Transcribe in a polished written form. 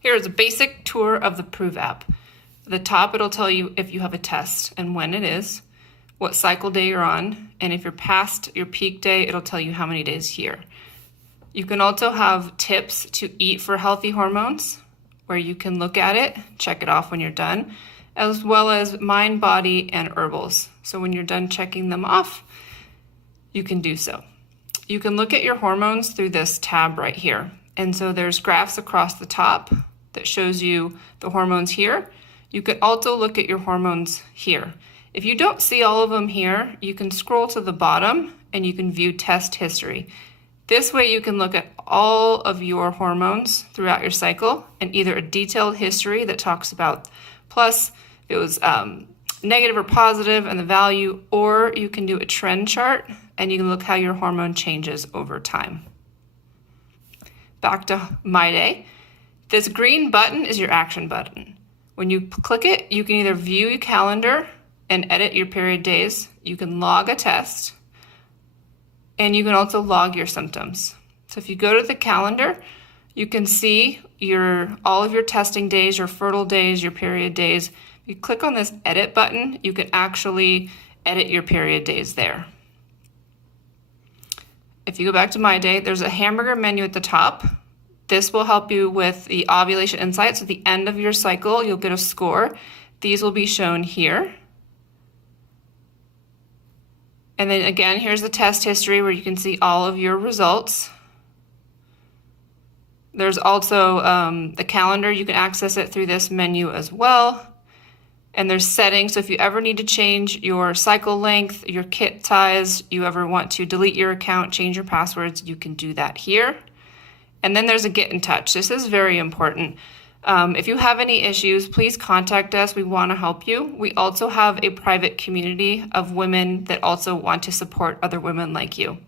Here is a basic tour of the Proov app. At the top, it'll tell you if you have a test and when it is, what cycle day you're on, and if you're past your peak day, it'll tell you how many days here. You can also have tips to eat for healthy hormones, where you can look at it, check it off when you're done, as well as mind, body, and herbals. So when you're done checking them off, you can do so. You can look at your hormones through this tab right here. And so there's graphs across the top that shows you the hormones here. You can also look at your hormones here. If you don't see all of them here, you can scroll to the bottom and you can view test history. This way you can look at all of your hormones throughout your cycle and either a detailed history that talks about plus if it was negative or positive and the value, or you can do a trend chart and you can look how your hormone changes over time. Back to My Day. This green button is your action button. When you click it, you can either view your calendar and edit your period days. You can log a test, and you can also log your symptoms. So if you go to the calendar, you can see all of your testing days, your fertile days, your period days. If you click on this edit button, you can actually edit your period days there. If you go back to My Day, there's a hamburger menu at the top. This will help you with the ovulation insights. At the end of your cycle, you'll get a score. These will be shown here. And then again, here's the test history where you can see all of your results. There's also the calendar. You can access it through this menu as well. And there's settings. So if you ever need to change your cycle length, your kit size, you ever want to delete your account, change your passwords, you can do that here. And then there's a get in touch. This is very important. If you have any issues, please contact us. We want to help you. We also have a private community of women that also want to support other women like you.